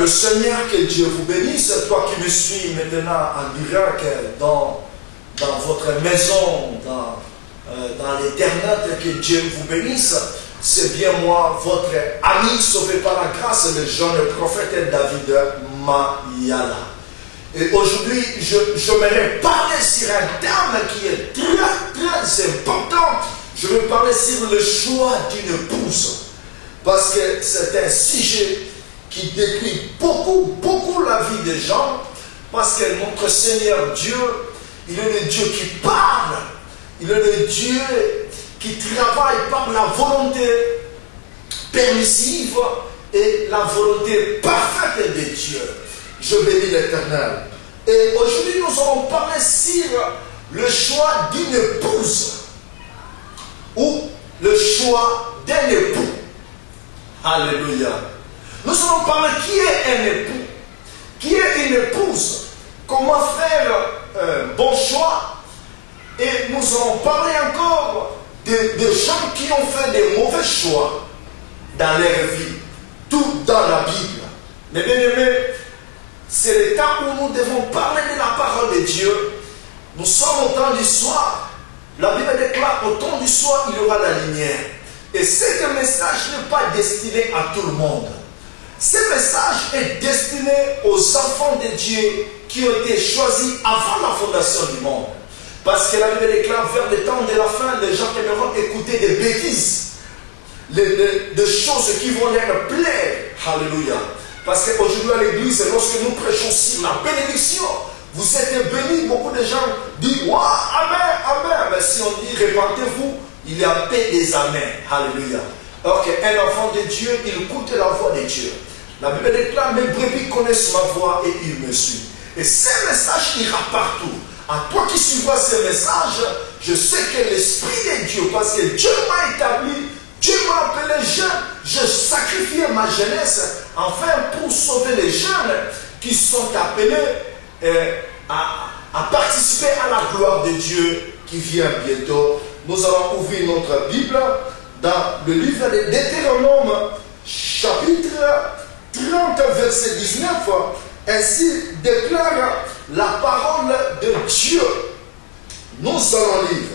le Seigneur, que Dieu vous bénisse. Toi qui me suis maintenant en direct dans votre maison, dans l'Internet, que Dieu vous bénisse. C'est bien moi, votre ami sauvé par la grâce, le jeune prophète David Mayala. Et aujourd'hui, j'aimerais parler sur un thème qui est très important. Je vais parler sur le choix d'une épouse. Parce que c'est un sujet qui décrit beaucoup la vie des gens. Parce que notre Seigneur Dieu, il est le Dieu qui parle. Il est le Dieu qui travaille par la volonté permissive et la volonté parfaite de Dieu. Je bénis l'Éternel. Et aujourd'hui, nous allons parler sur le choix d'une épouse ou le choix d'un époux. Alléluia. Nous allons parler qui est un époux, qui est une épouse, comment faire un bon choix. Et nous allons parler encore des gens qui ont fait des mauvais choix dans leur vie, tout dans la Bible. Mais bien aimés, c'est le temps où nous devons parler de la parole de Dieu. Nous sommes au temps du soir. La Bible déclare au temps du soir, il y aura la lumière. Et ce message n'est pas destiné à tout le monde. Ce message est destiné aux enfants de Dieu qui ont été choisis avant la fondation du monde. Parce que la Bible déclare vers le temps de la fin, les gens aimeront écouter des bêtises, des choses qui vont leur plaire. Alléluia. Parce qu'aujourd'hui à l'église, lorsque nous prêchons sur la bénédiction, vous êtes bénis. Beaucoup de gens disent wow, amen, amen. Mais si on dit répentez-vous, il y a paix des amens. Alléluia. Alors qu'un enfant de Dieu, il écoute la voix de Dieu. La Bible déclare mes brebis connaissent ma voix et ils me suivent. Et ce message ira partout. À toi qui suivras ce message, je sais que l'Esprit de Dieu, parce que Dieu m'a établi, Dieu m'a appelé jeune, je sacrifiais ma jeunesse, enfin pour sauver les jeunes qui sont appelés à participer à la gloire de Dieu qui vient bientôt. Nous allons ouvrir notre Bible dans le livre de Deutéronome, chapitre 30, verset 19. Ainsi déclare la parole de Dieu. Nous allons lire.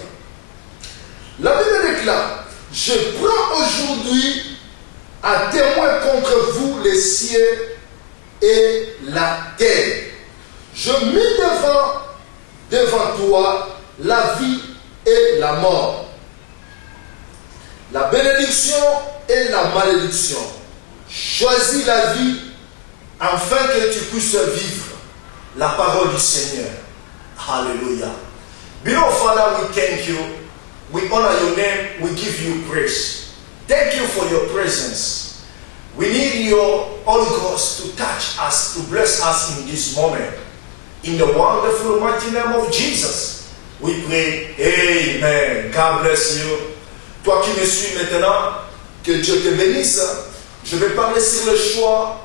La Bible déclare: je prends aujourd'hui à témoin contre vous les cieux et la terre. Je mets devant toi la vie et la mort, la bénédiction et la malédiction. Choisis la vie afin que tu puisses vivre la parole du Seigneur. Alléluia. Beloved Father, we thank you. We honor your name. We give you praise. Thank you for your presence. We need your Holy Ghost to touch us, to bless us in this moment. In the wonderful mighty name of Jesus, we pray. Amen. God bless you. Toi qui me suis maintenant, que Dieu te bénisse. Je vais parler sur le choix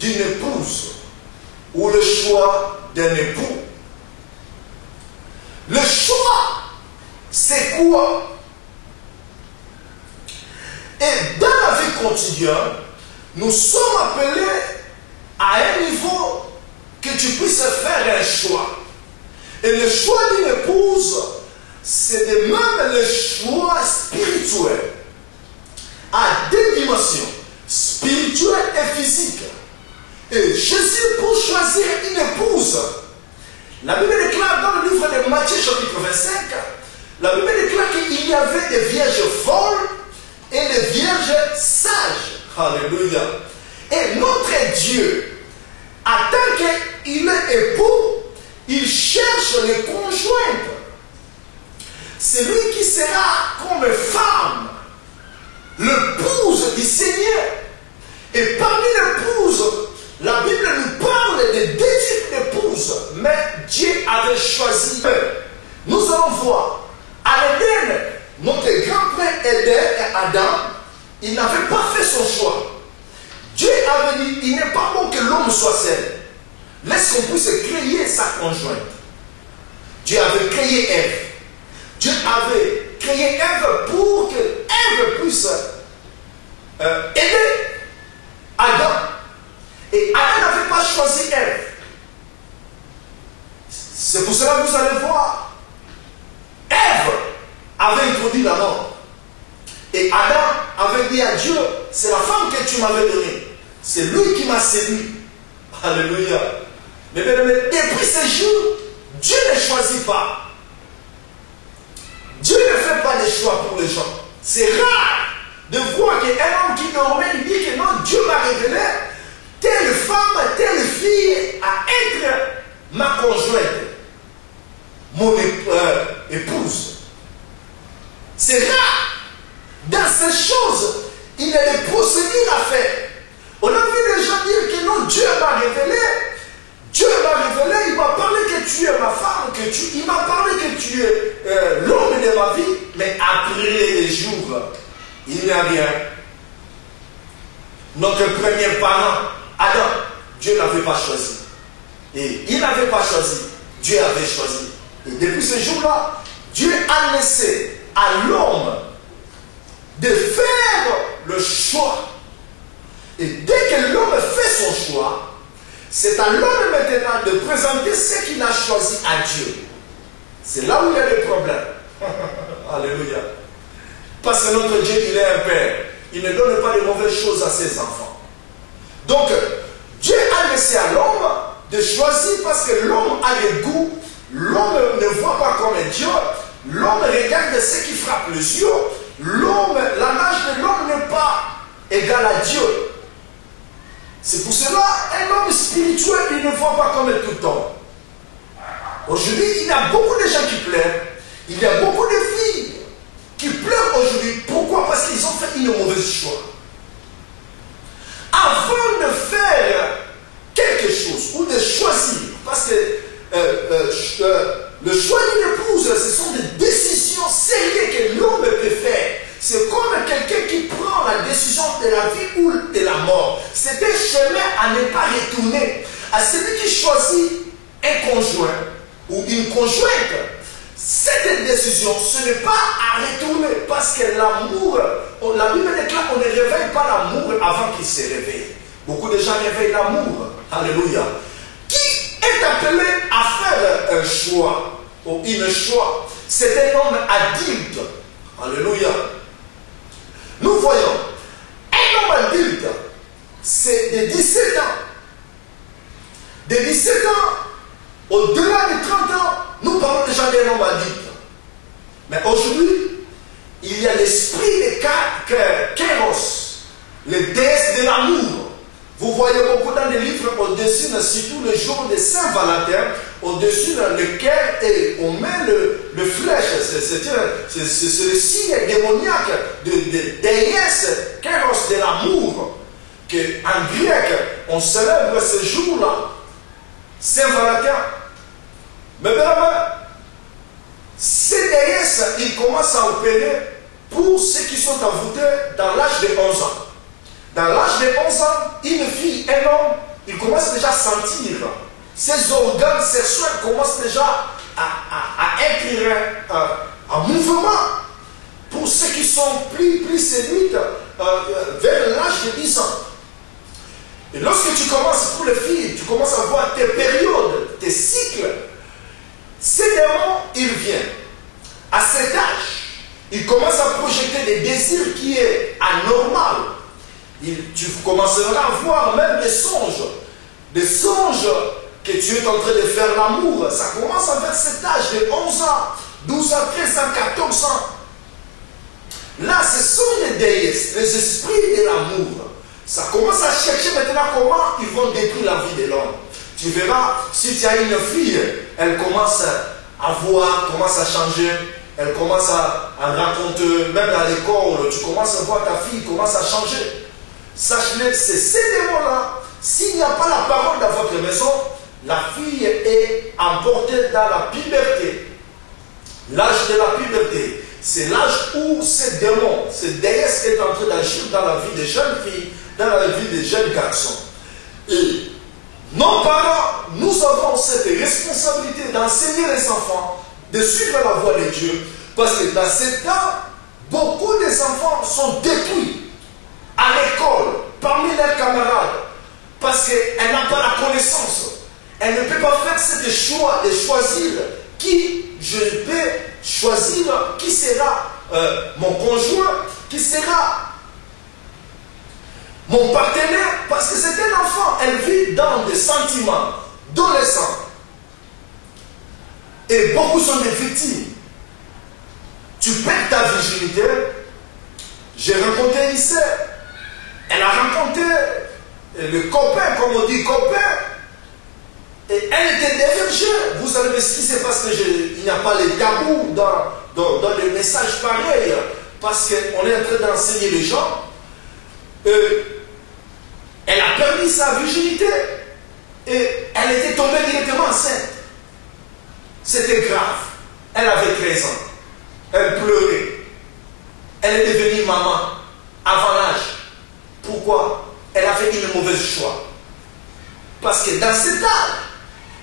d'une épouse ou le choix d'un époux. Le choix, c'est quoi? Et dans la vie quotidienne, nous sommes appelés à un niveau que tu puisses faire un choix. Et le choix d'une épouse, c'est de même le choix spirituel à deux dimensions, spirituelle et physique. Et Jésus, pour choisir une épouse, la Bible déclare dans le livre de Matthieu chapitre 25, la Bible déclare qu'il y avait des vierges folles et des vierges sages. Alléluia. Et notre Dieu, en tant qu'il est époux, il cherche les conjointes. Celui qui sera comme femme, l'épouse du Seigneur. Et parmi l'épouse, la Bible nous parle de deux types d'épouses, mais Dieu avait choisi. Nous allons voir, à l'Éden, notre grand-père Adam, il n'avait pas fait son choix. Dieu avait dit, il n'est pas bon que l'homme soit seul. Laisse qu'on puisse créer sa conjointe. Dieu avait créé Ève. Dieu avait créé Ève pour que Ève puisse aider Adam. Et Et Adam avait dit à Dieu, c'est la femme que tu m'avais donnée. C'est lui qui m'a séduit. Alléluia. Mais depuis ce jour, Dieu ne choisit pas. Dieu ne fait pas des choix pour les gens. C'est rare de voir qu'un homme qui dormait, il dit que non, Dieu m'a révélé telle femme, telle fille à être ma conjointe, mon épouse. C'est rare. Dans ces choses, il y a des procédures à faire. On a vu les gens dire que non, Dieu m'a révélé. Dieu m'a révélé, il m'a parlé que tu es ma femme, il m'a parlé que tu es l'homme de ma vie, mais après les jours, il n'y a rien. Notre premier parent, Adam, Dieu n'avait pas choisi. Et il n'avait pas choisi, Dieu avait choisi. Et depuis ce jour-là, Dieu a laissé à l'homme de faire le choix. Et dès que l'homme fait son choix, c'est à l'homme maintenant de présenter ce qu'il a choisi à Dieu. C'est là où il y a des problèmes. Alléluia. Parce que notre Dieu, il est un père. Il ne donne pas de mauvaises choses à ses enfants. Donc, Dieu a laissé à l'homme de choisir parce que l'homme a des goûts. L'homme ne voit pas comme un Dieu. L'homme regarde ce qui frappe les yeux. L'homme, la nage de l'homme n'est pas égale à Dieu. C'est pour cela, un homme spirituel, il ne voit pas comme tout homme. Aujourd'hui, il y a beaucoup de gens qui pleurent. Il y a beaucoup de filles qui pleurent aujourd'hui. Pourquoi? Parce qu'ils ont fait une mauvaise choix. Avant de faire quelque chose ou de choisir, parce que le choix d'une épouse, ce sont des décisions sérieuses que l'homme peut faire. C'est comme quelqu'un qui prend la décision de la vie ou de la mort. C'est un chemin à ne pas retourner. À celui qui choisit un conjoint ou une conjointe, cette décision, ce n'est pas à retourner. Parce que l'amour, la Bible déclare qu'on ne réveille pas l'amour avant qu'il se réveille. Beaucoup de gens réveillent l'amour. Alléluia. Qui est appelé à faire un choix ou une choix? C'est un homme adulte. Alléluia. Nous voyons, un homme adulte, c'est de 17 ans. De 17 ans, au-delà de 30 ans, nous parlons déjà d'un homme adulte. Mais aujourd'hui, il y a l'esprit de Kéros, le déesse de l'amour. Vous voyez beaucoup dans les livres, on dessine surtout le jour de Saint-Valentin, on dessine le cœur et on met le flèche. C'est le signe démoniaque de déesse, Kéros de l'amour, qu'en grec, on célèbre ce jour-là, Saint-Valentin. Mais vraiment, ces déesses, ils commencent à opérer pour ceux qui sont envoûtés dans l'âge de 11 ans. Dans l'âge de 11 ans, une fille, un homme, il commence déjà à sentir. Ses organes sexuels commencent déjà à être en mouvement. Pour ceux qui sont plus séduits vers l'âge de 10 ans. Et lorsque tu commences pour les filles, tu commences à voir tes périodes, tes cycles. Ces démons, ils viennent. À cet âge, ils commencent à projeter des désirs qui est anormal. Tu commenceras à voir même des songes que tu es en train de faire l'amour. Ça commence avec cet âge de 11 ans, 12 ans, 13 ans, 14 ans. Là, ce sont les déesses, les esprits de l'amour. Ça commence à chercher maintenant comment ils vont détruire la vie de l'homme. Tu verras, si tu as une fille, elle commence à voir, commence à changer, elle commence à raconter, même à l'école, tu commences à voir ta fille commence à changer. Sache-le, c'est ces démons-là. S'il n'y a pas la parole dans votre maison, la fille est emportée dans la puberté. L'âge de la puberté, c'est l'âge où ces démons, ces déesses est en train d'agir dans la vie des jeunes filles, dans la vie des jeunes garçons. Et nos parents, nous avons cette responsabilité d'enseigner les enfants, de suivre la voie de Dieu. Parce que dans ces temps, beaucoup des enfants sont détruits à l'école, parmi leurs camarades, parce qu'elle n'a pas la connaissance. Elle ne peut pas faire ce choix de choisir qui je peux choisir, qui sera mon conjoint, qui sera mon partenaire, parce que c'est un enfant, elle vit dans des sentiments d'adolescents. Et beaucoup sont des victimes. Tu perds ta virginité. J'ai rencontré une sœur. Elle a rencontré le copain, comme on dit copain. Et elle était dévergée. Vous savez ce qui se passe, il n'y a pas les tabous dans les messages pareils. Parce qu'on est en train d'enseigner les gens. Elle a perdu sa virginité. Et elle était tombée directement enceinte. C'était grave. Elle avait 13 ans. Elle pleurait. Elle est devenue maman avant l'âge. Pourquoi? Elle a fait une mauvaise choix. Parce que dans cet âge,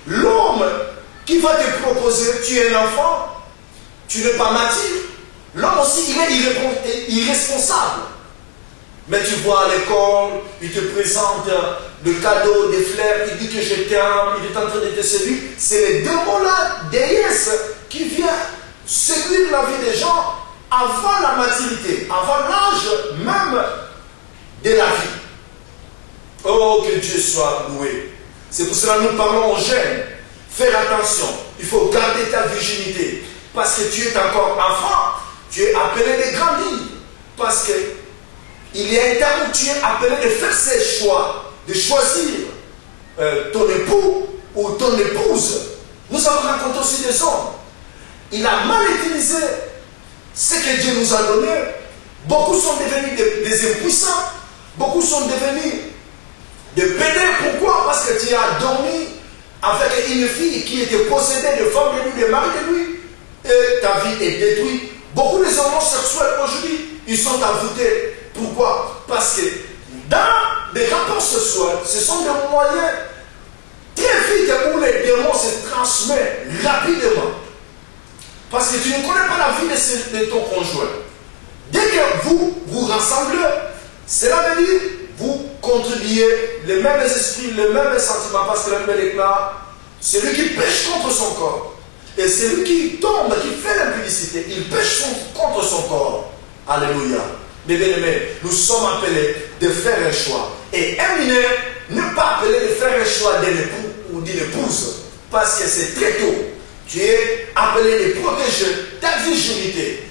l'homme qui va te proposer, tu es un enfant, tu n'es pas mature, l'homme aussi, il est irresponsable. Mais tu vois à l'école, il te présente le cadeau, des fleurs, il dit que je t'aime, il est en train de te séduire. C'est les démons-là, déesses, qui viennent séduire la vie des gens avant la maturité, avant l'âge même de la vie. Oh, que Dieu soit loué. C'est pour cela que nous parlons aux jeunes. Faire attention, il faut garder ta virginité. Parce que tu es encore enfant, tu es appelé de grandir. Parce que il y a un temps où tu es appelé de faire ses choix, de choisir ton époux ou ton épouse. Nous avons rencontré aussi des hommes. Il a mal utilisé ce que Dieu nous a donné. Beaucoup sont devenus des impuissants. Beaucoup sont devenus des pédés. Pourquoi? Parce que tu as dormi avec une fille qui était possédée de femme de lui, de mari de lui. Et ta vie est détruite. Beaucoup des homosexuels aujourd'hui, ils sont envoûtés. Pourquoi? Parce que dans les rapports sexuels, ce sont des moyens très vite où les démons se transmettent rapidement. Parce que tu ne connais pas la vie de ton conjoint. Dès que vous vous rassemblez, cela veut dire vous contribuez les mêmes esprits, les mêmes sentiments. Parce que la Bible déclare, celui qui pêche contre son corps, et celui qui tombe, qui fait l'impudicité, il pêche contre son corps. Alléluia. Mais bien aimés, nous sommes appelés de faire un choix. Et un mineur n'est pas appelé de faire un choix d'un époux ou d'une épouse. Parce que c'est très tôt. Tu es appelé de protéger ta virginité.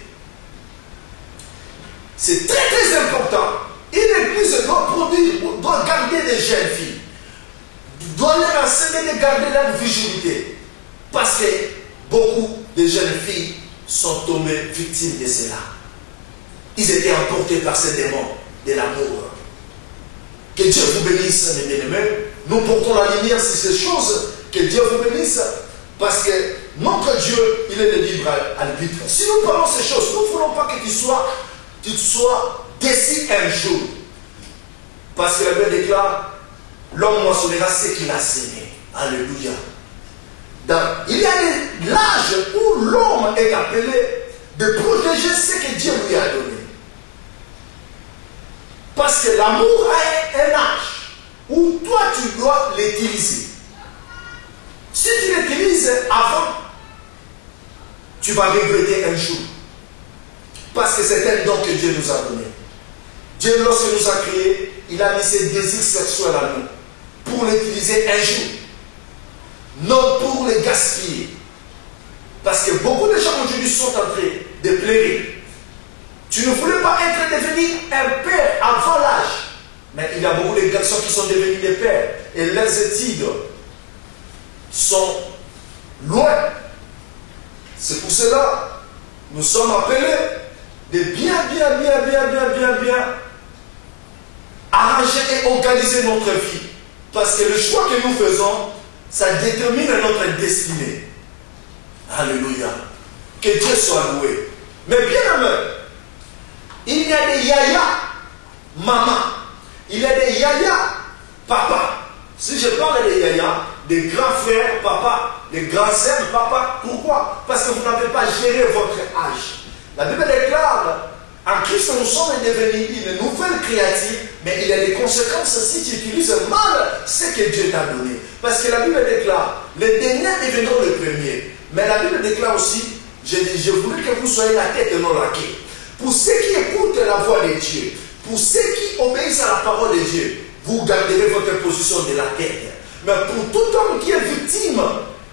C'est très très important. Une église doit garder des jeunes filles. Doit leur enseigner de garder leur virginité. Parce que beaucoup de jeunes filles sont tombées victimes de cela. Ils étaient emportés par ces démons de l'amour. Que Dieu vous bénisse, mes bien-aimés. Nous portons la lumière sur ces choses. Que Dieu vous bénisse. Parce que notre Dieu, il est le libre arbitre. Si nous parlons ces choses, nous ne voulons pas que tu sois déçu un jour. Parce que la Bible déclare, l'homme moissonnera ce qu'il a semé. Alléluia. Il y a l'âge où l'homme est appelé de protéger ce que Dieu lui a donné. Parce que l'amour a un âge où toi tu dois l'utiliser. Si tu l'utilises avant, tu vas regretter un jour. Parce que c'est un don que Dieu nous a donné. Dieu, lorsqu'il nous a créés, il a mis ses désirs sexuels à nous pour l'utiliser un jour. Non pour le gaspiller. Parce que beaucoup de gens aujourd'hui sont en train de pleurer. Tu ne voulais pas devenir un père avant l'âge. Mais il y a beaucoup de garçons qui sont devenus des pères. Et leurs études sont loin. C'est pour cela nous sommes appelés de bien arranger et organiser notre vie. Parce que le choix que nous faisons, ça détermine notre destinée. Alléluia. Que Dieu soit loué. Mais bien aimé, il y a des yaya, maman. Il y a des yaya, papa. Si je parle des yaya, des grands frères, papa, des grands sœurs, papa. Pourquoi? Parce que vous n'avez pas géré votre âge. La Bible déclare, en Christ nous sommes devenus une nouvelle créature, mais il y a des conséquences si tu utilises mal ce que Dieu t'a donné. Parce que la Bible déclare, les derniers deviendront les premiers. Mais la Bible déclare aussi, je voulais que vous soyez la tête et non la queue. Pour ceux qui écoutent la voix de Dieu, pour ceux qui obéissent à la parole de Dieu, vous garderez votre position de la tête. Mais pour tout homme qui est victime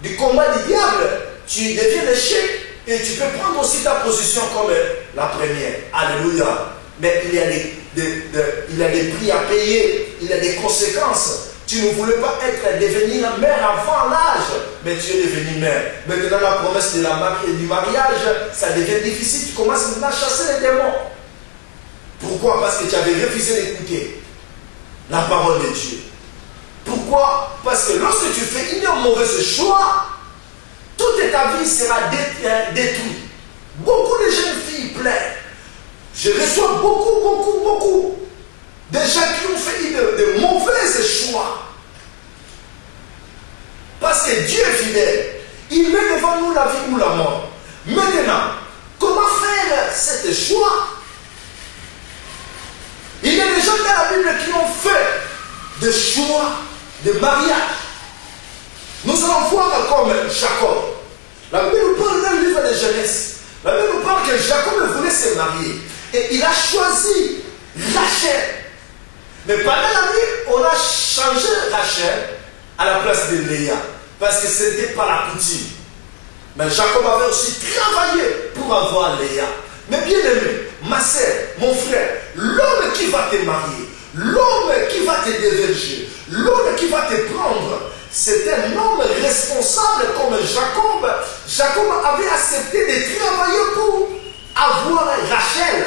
du combat du diable, tu deviens l'échec et tu peux prendre aussi ta position comme la première. Alléluia. Mais il y a des prix à payer, il y a des conséquences. Tu ne voulais pas devenir mère avant l'âge, mais tu es devenu mère. Maintenant, la promesse du mariage, ça devient difficile. Tu commences maintenant à chasser les démons. Pourquoi? Parce que tu avais refusé d'écouter la parole de Dieu. Pourquoi? Parce que lorsque tu fais un mauvais choix, toute ta vie sera détruite. Beaucoup de jeunes filles pleurent. Je reçois beaucoup de gens qui ont fait de mauvais choix. Parce que Dieu est fidèle. Il met devant nous la vie ou la mort. Maintenant, comment faire ce choix? Il y a des gens dans la Bible qui ont fait des choix de mariage. Nous allons voir comme Jacob. La Bible nous parle dans le livre de Genèse. La Bible nous parle que Jacob voulait se marier. Et il a choisi Rachel. Mais pendant la nuit, on a changé Rachel à la place de Léa. Parce que ce n'était pas la coutume. Mais Jacob avait aussi travaillé pour avoir Léa. Mais bien aimé, ma sœur, mon frère, l'homme qui va te marier, l'homme qui va te déverger, l'homme qui va te prendre, c'est un homme responsable comme Jacob. Jacob avait accepté de travailler pour avoir Rachel.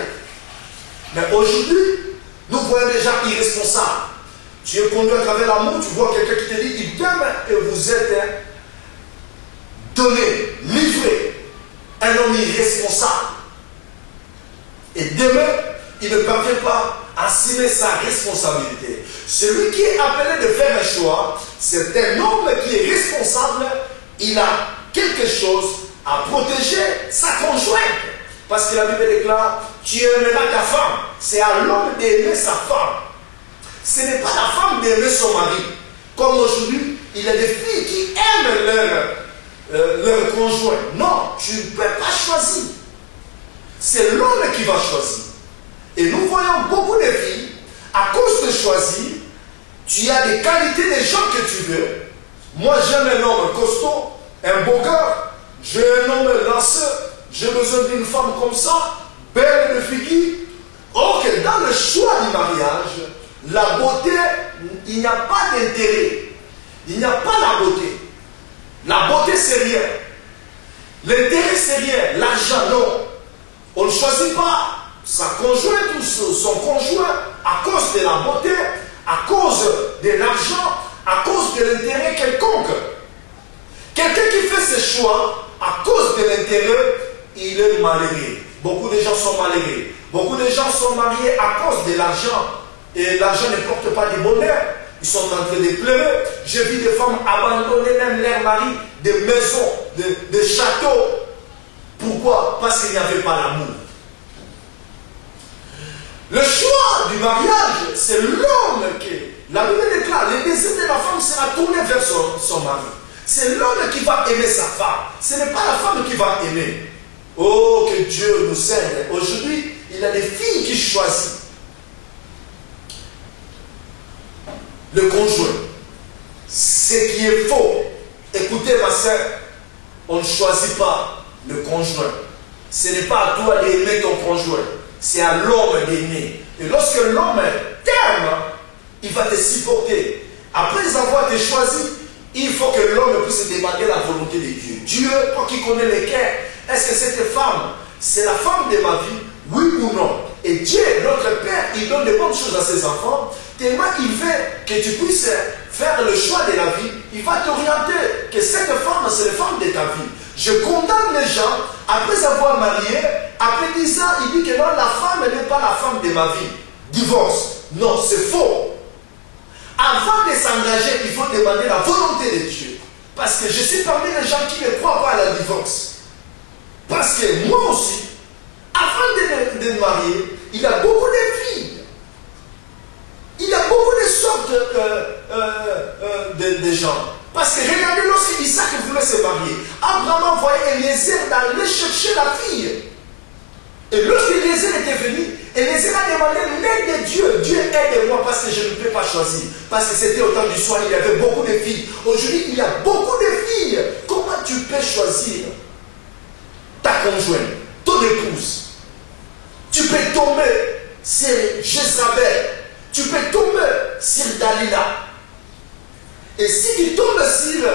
Mais aujourd'hui, nous voyons des gens irresponsables. Tu es conduit à travers l'amour, tu vois quelqu'un qui te dit, il t'aime et vous êtes donné, livré. Un homme irresponsable. Et demain, il ne parvient pas à assumer sa responsabilité. Celui qui est appelé de faire un choix, c'est un homme qui est responsable. Il a quelque chose à protéger sa conjointe. Parce que la Bible déclare, tu aimeras ta femme. C'est à l'homme d'aimer sa femme. Ce n'est pas la femme d'aimer son mari. Comme aujourd'hui, il y a des filles qui aiment leur conjoint. Non, tu ne peux pas choisir. C'est l'homme qui va choisir. Et nous voyons beaucoup de filles, à cause de choisir, tu as des qualités des gens que tu veux. Moi, j'aime un homme costaud, un beau gars. J'ai un homme lanceur. J'ai besoin d'une femme comme ça, belle de figure. Or que dans le choix du mariage, la beauté, il n'y a pas d'intérêt. Il n'y a pas la beauté. La beauté, c'est rien. L'intérêt, c'est rien. L'argent, non. On ne choisit pas sa conjointe ou son conjoint à cause de la beauté, à cause de l'argent, à cause de l'intérêt quelconque. Quelqu'un qui fait ce choix à cause de l'intérêt, il est malheureux. Beaucoup de gens sont malheureux. Beaucoup de gens sont mariés à cause de l'argent. Et l'argent ne porte pas du bonheur. Ils sont en train de pleurer. J'ai vu des femmes abandonner même leur mari, des maisons, des châteaux. Pourquoi? Parce qu'il n'y avait pas l'amour. Le choix du mariage, c'est l'homme qui... La Bible déclare, le désir de la femme sera tourné vers son mari. C'est l'homme qui va aimer sa femme. Ce n'est pas la femme qui va aimer. Oh, que Dieu nous aide. Aujourd'hui, il y a des filles qui choisissent le conjoint. Ce qui est faux. Écoutez ma soeur, on ne choisit pas le conjoint. Ce n'est pas à toi d'aimer ton conjoint. C'est à l'homme d'aimer. Et lorsque l'homme t'aime, il va te supporter. Après avoir te choisi, il faut que l'homme puisse demander la volonté de Dieu. Dieu, toi qui connais les cœurs, est-ce que cette femme, c'est la femme de ma vie, oui ou non? Et Dieu, notre Père, il donne de bonnes choses à ses enfants, tellement il veut que tu puisses faire le choix de la vie. Il va t'orienter que cette femme, c'est la femme de ta vie. Je condamne les gens, après avoir marié, après 10 ans, il dit que non, la femme n'est pas la femme de ma vie. Divorce. Non, c'est faux. Avant de s'engager, il faut demander la volonté de Dieu. Parce que je suis parmi les gens qui ne croient pas à la divorce. Parce que moi aussi, avant de me marier, il y a beaucoup de filles. Il y a beaucoup de sortes de gens. Parce que regardez, lorsque Isaac voulait se marier, Abraham envoyait Eliezer d'aller chercher la fille. Et lorsque Eliezer demandé l'aide de Dieu. Dieu aide-moi parce que je ne peux pas choisir. Parce que c'était au temps du soir, il y avait beaucoup de filles. Aujourd'hui, il y a beaucoup de filles. Comment tu peux choisir ta conjointe, ton épouse? Tu peux tomber sur Jézabel. Tu peux tomber sur Dalila. Et si tu tombes sur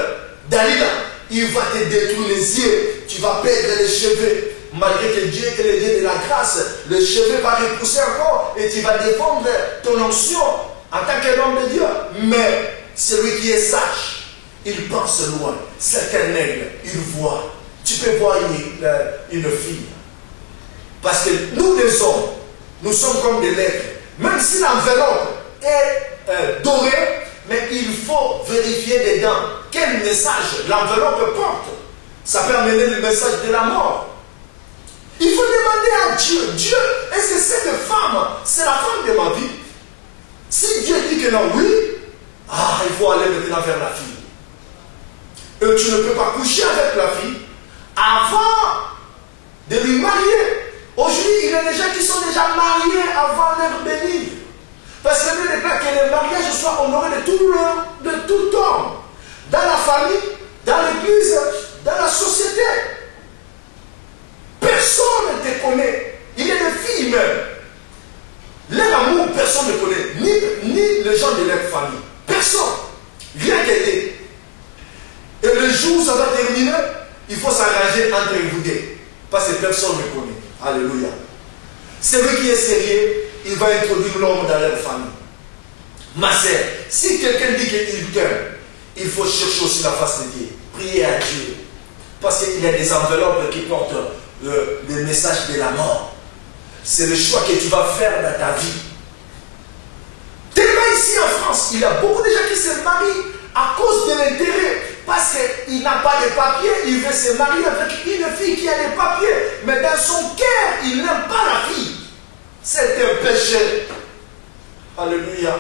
Dalila, il va te détruire les yeux. Tu vas perdre les cheveux. Malgré que Dieu est le Dieu de la grâce, le cheveu va repousser encore et tu vas défendre ton onction en tant qu'homme de Dieu. Mais celui qui est sage, il pense loin. C'est un aigle, il voit. Tu peux voir une fille. Parce que nous les hommes, nous sommes comme des legs. Même si l'enveloppe est dorée, mais il faut vérifier dedans quel message l'enveloppe porte. Ça peut amener le message de la mort. Il faut demander à Dieu, Dieu, est-ce que cette femme, c'est la femme de ma vie? Si Dieu dit que non, oui, il faut aller maintenant vers la fille. Et tu ne peux pas coucher avec la fille avant de lui marier. Aujourd'hui, il y a des gens qui sont déjà mariés avant d'être bénis. Parce que Dieu déclare que le mariage soit honoré de tout homme. Dans la famille, dans l'église, dans la société. Personne ne te connaît. Il y a des filles même. Leur amour, personne ne connaît. Ni les gens de leur famille. Personne. Rien qu'aider. Et le jour où ça va terminer, il faut s'arranger entre vous deux. Parce que personne ne connaît. Alléluia. Celui qui est sérieux, il va introduire l'homme dans leur famille. Ma sœur, si quelqu'un dit qu'il t'aime, il faut chercher aussi la face de Dieu. Prier à Dieu. Parce qu'il y a des enveloppes qui portent le message de la mort. C'est le choix que tu vas faire dans ta vie. Tellement ici en France, il y a beaucoup de gens qui se marient à cause de l'intérêt. Parce qu'il n'a pas de papiers, il veut se marier avec une fille qui a des papiers. Mais dans son cœur, il n'aime pas la fille. C'est un péché. Alléluia.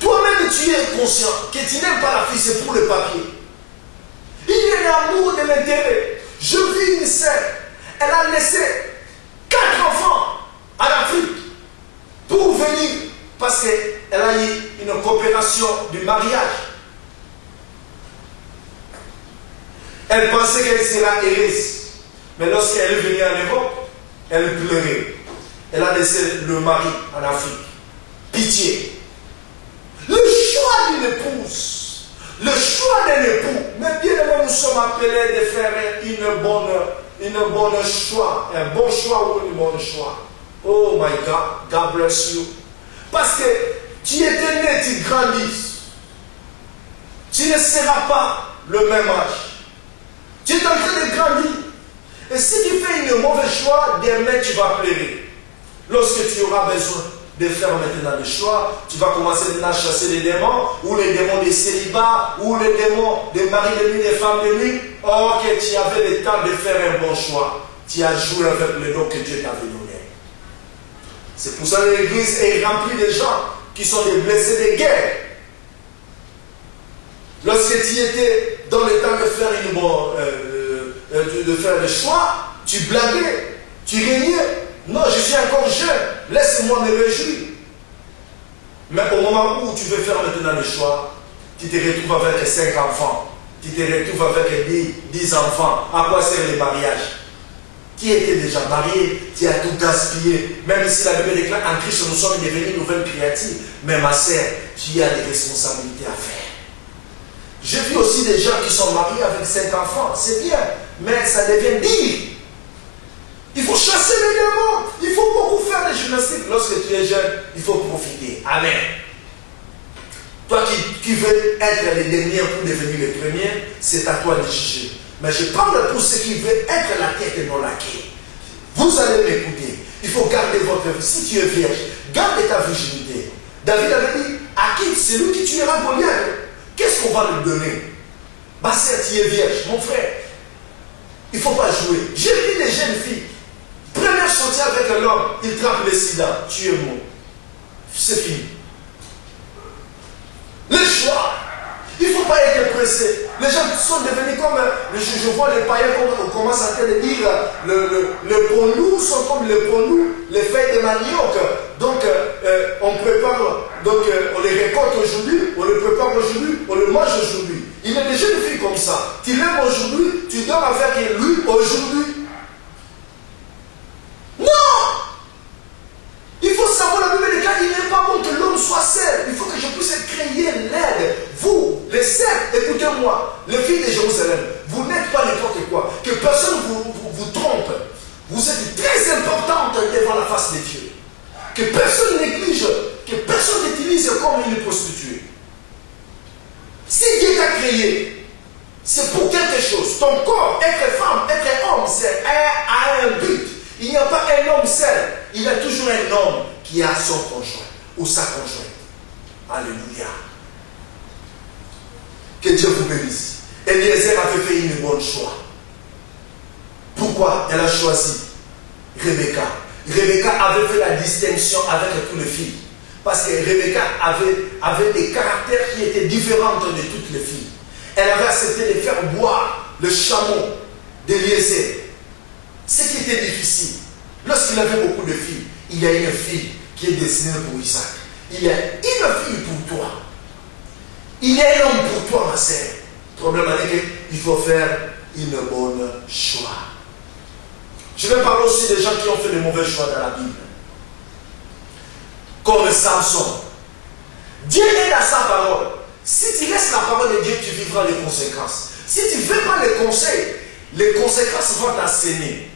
Toi-même, tu es conscient que tu n'aimes pas la fille, c'est pour le papier. Il y a l'amour de l'intérêt. Je vis une sœur, elle a laissé 4 enfants en Afrique pour venir parce qu'elle a eu une coopération du mariage. Elle pensait qu'elle sera heureuse. Mais lorsqu'elle est venue en Europe, elle pleurait. Elle a laissé le mari en Afrique. Pitié. Le choix d'une épouse. Le choix d'un époux, mais bien aimé, nous sommes appelés de faire un bon choix ou une bonne choix. Oh my God, God bless you. Parce que tu étais né, tu grandis. Tu ne seras pas le même âge. Tu es en train de grandir. Et si tu fais un mauvais choix, demain tu vas pleurer. Lorsque tu auras besoin de faire maintenant le choix, tu vas commencer maintenant à chasser les démons, ou les démons des célibats, ou les démons des maris de nuit, des femmes de nuit. Or que tu avais le temps de faire un bon choix. Tu as joué avec le nom que Dieu t'avait donné. C'est pour ça que l'église est remplie de gens qui sont des blessés de guerre. Lorsque tu étais dans le temps de faire de faire le choix, tu blaguais, tu régnais. Non, je suis encore jeune, laisse-moi me réjouir. Mais au moment où tu veux faire maintenant le choix, tu te retrouves avec 5 enfants, tu te retrouves avec 10 enfants. À quoi sert le mariage? Qui était déjà marié, tu as tout gaspillé. Même si la Bible déclare en Christ, nous sommes devenus une nouvelle créature. Mais ma sœur, tu as des responsabilités à faire. J'ai vu aussi des gens qui sont mariés avec 5 enfants, c'est bien, mais ça devient dire. Il faut chasser les démons. Il faut beaucoup faire des gymnastiques. Lorsque tu es jeune, il faut profiter. Amen. Toi qui veux être le dernier pour devenir le premier, c'est à toi de juger. Mais je parle pour ceux qui veulent être la tête et non la queue. Vous allez m'écouter. Il faut garder votre vie. Si tu es vierge, garde ta virginité. David avait dit, à qui? C'est lui qui tuera Goliath. Qu'est-ce qu'on va lui donner? Ma sœur, tu es vierge, mon frère. Il ne faut pas jouer. J'ai vu des jeunes filles. Première sortie avec un homme, il trappe le sida, tu es mort. C'est fini. Le choix. Il ne faut pas être pressé. Les gens sont devenus comme, je vois les païens on commence à dire, les poneaux sont comme les poneaux, les feuilles de manioc. Donc, on prépare, donc on les récolte aujourd'hui, on les prépare aujourd'hui, on les mange aujourd'hui. Il y a des jeunes filles comme ça. Tu l'aimes aujourd'hui, tu dors avec lui aujourd'hui. Non! Il faut savoir, la Bible déclare, il n'est pas bon que l'homme soit seul. Il faut que je puisse créer l'aide. Vous, les seuls, écoutez-moi, les filles de Jérusalem, vous n'êtes pas n'importe quoi. Que personne vous trompe. Vous êtes très importante devant la face de Dieu. Que personne néglige, que personne n'utilise comme une prostituée. Si Dieu t'a créé, c'est pour quelque chose. Ton corps, être femme, être homme, c'est a un but. Il n'y a pas un homme seul. Il y a toujours un homme qui a son conjoint ou sa conjointe. Alléluia. Que Dieu vous bénisse. Eliezer avait fait une bonne choix. Pourquoi elle a choisi Rebecca? Rebecca avait fait la distinction avec toutes les filles. Parce que Rebecca avait des caractères qui étaient différents de toutes les filles. Elle avait accepté de faire boire le chameau d'Eliezer. Ce qui était difficile. Lorsqu'il avait beaucoup de filles, il y a une fille qui est destinée pour Isaac. Il y a une fille pour toi. Il y a un homme pour toi, ma sœur. Le problème est qu'il faut faire une bonne choix. Je vais parler aussi des gens qui ont fait de mauvais choix dans la Bible. Comme Samson. Dieu est dans sa parole. Si tu laisses la parole de Dieu, tu vivras les conséquences. Si tu ne fais pas les conseils, les conséquences vont t'asséner.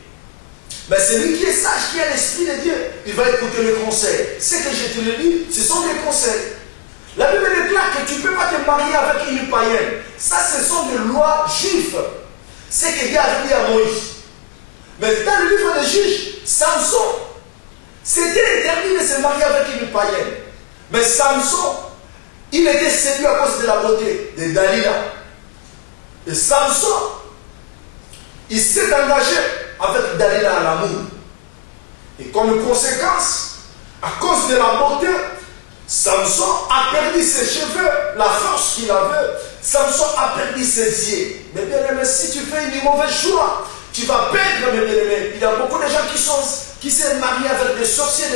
Mais celui qui est sage, qui a l'esprit de Dieu, il va écouter les conseils. Ce que je te le dis, ce sont des conseils. La Bible déclare que tu ne peux pas te marier avec une païenne. Ça, ce sont des lois juives. C'est ce que Dieu a dit à Moïse. Mais dans le livre des juges, Samson, c'était interdit de se marier avec une païenne. Mais Samson, il était séduit à cause de la beauté de Dalila. Et Samson, il s'est engagé avec Dalila à l'amour. Et comme conséquence, à cause de la beauté, Samson a perdu ses cheveux, la force qu'il avait. Samson a perdu ses yeux. Mais bien aimé, si tu fais un mauvais choix, tu vas perdre, mes bien-aimés. Il y a beaucoup de gens qui s'est mariés avec des sorciers,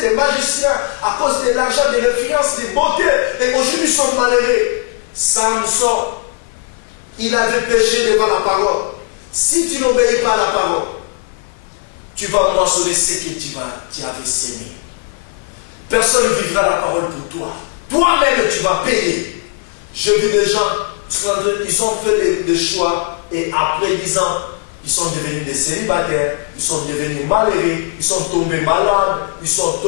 des magiciens, à cause de l'argent, de l'influence, des beautés. Et aujourd'hui, ils sont malheureux. Samson, il avait péché devant la parole. Si tu n'obéis pas à la parole, tu vas moissonner ce que tu avais sémé. Personne ne vivra la parole pour toi. Toi-même, tu vas payer. J'ai vu des gens, ils ont fait des choix et après 10 ans, ils sont devenus des célibataires, ils sont devenus malheureux, ils sont tombés malades, ils sont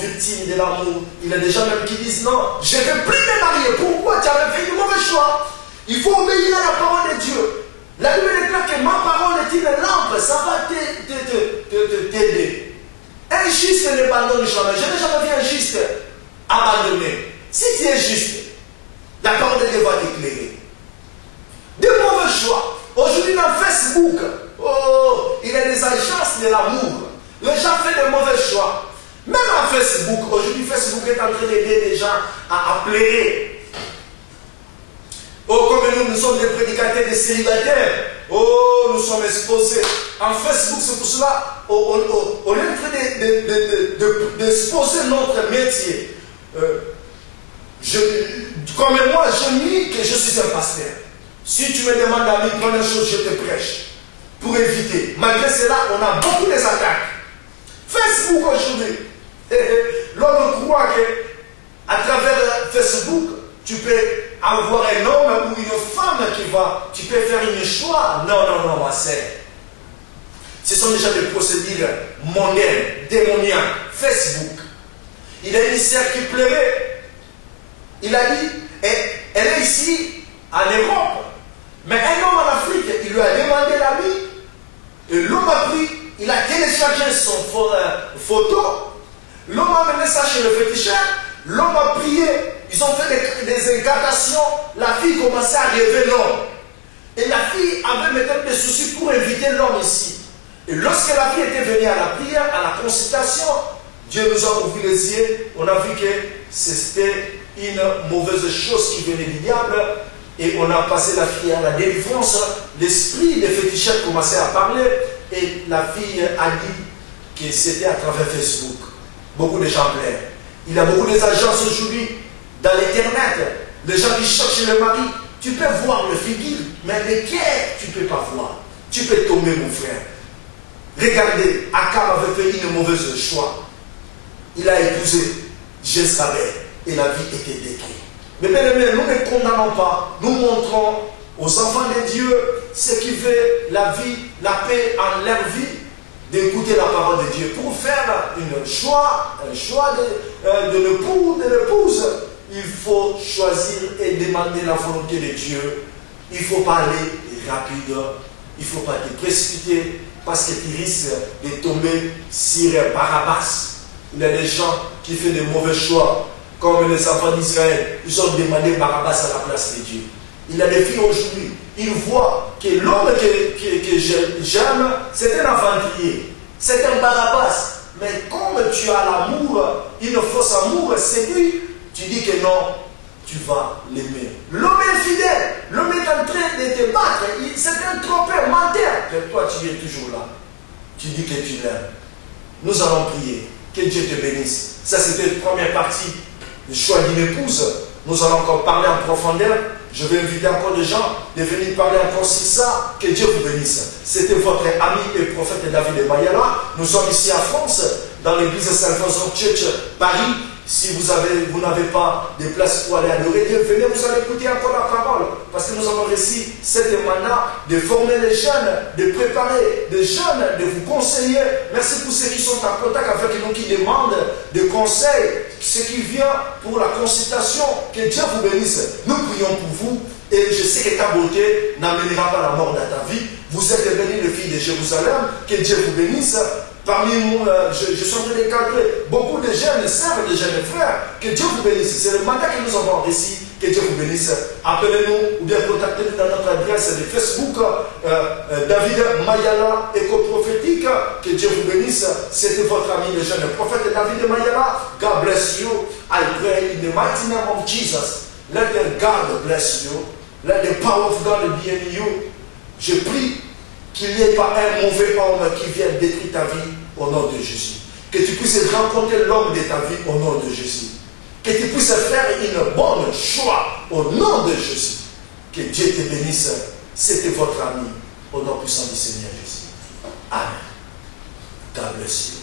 victimes de l'amour. Il y a des gens même qui disent non, je ne vais plus me marier. Pourquoi? Tu avais fait un mauvais choix. Il faut obéir à la parole de Dieu. La Bible déclare que ma parole est une lampe, ça va t'aider. Un juste n'abandonne jamais. Je n'ai jamais vu un juste abandonner. Si tu es juste, la parole de Dieu va t'éclairer. De mauvais choix. Aujourd'hui dans Facebook, il y a des agences de l'amour. Les gens font de mauvais choix. Même en Facebook, aujourd'hui Facebook est en train d'aider les gens à pleurer. Oh, comme nous sommes des prédicateurs, des célibataires. Oh, nous sommes exposés. En Facebook, c'est pour cela, on est en train d'exposer notre métier. Comme moi, je nie que je suis un pasteur. Si tu me demandes à mí, première chose, je te prêche. Pour éviter. Malgré cela, on a beaucoup des attaques. Facebook aujourd'hui. L'homme croit qu'à travers Facebook, tu peux avoir un homme ou une femme tu peux faire un choix. Non, ma sœur. Ce sont déjà des procédures mondaines, démoniaques. Facebook. Il y a une sœur qui pleurait. Il a dit, elle est ici, en Europe. Mais un homme en Afrique, il lui a demandé l'ami. Et l'homme a pris, il a téléchargé son photo. L'homme a mené ça chez le féticheur. L'homme a prié. Ils ont fait des incantations. La fille commençait à rêver l'homme. Et la fille avait maintenant des soucis pour inviter l'homme ici. Et lorsque la fille était venue à la prière, à la consultation, Dieu nous a ouvert les yeux. On a vu que c'était une mauvaise chose qui venait du diable. Et on a passé la fille à la délivrance. L'esprit des féticheurs commençait à parler. Et la fille a dit que c'était à travers Facebook. Beaucoup de gens plairent. Il y a beaucoup d'agences aujourd'hui dans l'Internet. Les gens qui cherchent le mari. Tu peux voir le figure, mais le cœur, tu ne peux pas voir. Tu peux tomber, mon frère. Regardez, Akab avait fait une mauvaise choix. Il a épousé Jézabel et la vie était détruite. Mais bien aimé, nous ne condamnons pas. Nous montrons aux enfants de Dieu ce qui fait la vie, la paix en leur vie, d'écouter la parole de Dieu. Pour faire un choix de l'épouse, il faut choisir et demander la volonté de Dieu. Il ne faut pas aller rapide. Il ne faut pas te précipiter parce que tu risques de tomber sur Barabbas. Il y a des gens qui font de mauvais choix. Comme les enfants d'Israël, ils ont demandé Barabbas à la place de Dieu. Il y a des filles aujourd'hui, ils voient que l'homme que j'aime, c'est un aventurier, c'est un Barabbas. Mais comme tu as l'amour, une fausse amour, c'est lui, tu dis que non, tu vas l'aimer. L'homme est fidèle, l'homme est en train de te battre, c'est un trompeur, menteur. Mais toi, tu es toujours là. Tu dis que tu l'aimes. Nous allons prier, que Dieu te bénisse. Ça, c'était la première partie. Le choix d'une épouse, nous allons encore parler en profondeur. Je vais inviter encore des gens de venir parler encore sur ça. Que Dieu vous bénisse. C'était votre ami et prophète David Mayala. Nous sommes ici en France, dans l'église Saint-François Church, Paris. Si vous n'avez pas de place pour aller adorer Dieu, venez, vous allez écouter encore la parole. Parce que nous avons réussi cette mandat de former les jeunes, de préparer les jeunes, de vous conseiller. Merci pour ceux qui sont en contact avec nous, qui demandent des conseils, ce qui vient pour la consultation. Que Dieu vous bénisse. Nous prions pour vous. Et je sais que ta beauté n'amènera pas la mort dans ta vie. Vous êtes bénis, les filles de Jérusalem. Que Dieu vous bénisse. Parmi nous, je suis en train de cadrer beaucoup de jeunes sœurs, de jeunes frères. Que Dieu vous bénisse. C'est le mandat que nous avons ici. Que Dieu vous bénisse. Appelez-nous ou bien contactez-nous dans notre adresse de Facebook, David Mayala, éco-prophétique. Que Dieu vous bénisse. C'était votre ami, le jeune prophète David Mayala. God bless you. I pray in the mighty name of Jesus. Let the God bless you. Let the power of God be in you. Je prie qu'il n'y ait pas un mauvais homme qui vienne détruire ta vie au nom de Jésus. Que tu puisses rencontrer l'homme de ta vie au nom de Jésus. Que tu puisses faire une bonne choix au nom de Jésus. Que Dieu te bénisse. C'était votre ami au nom puissant du Seigneur Jésus. Amen. God bless you.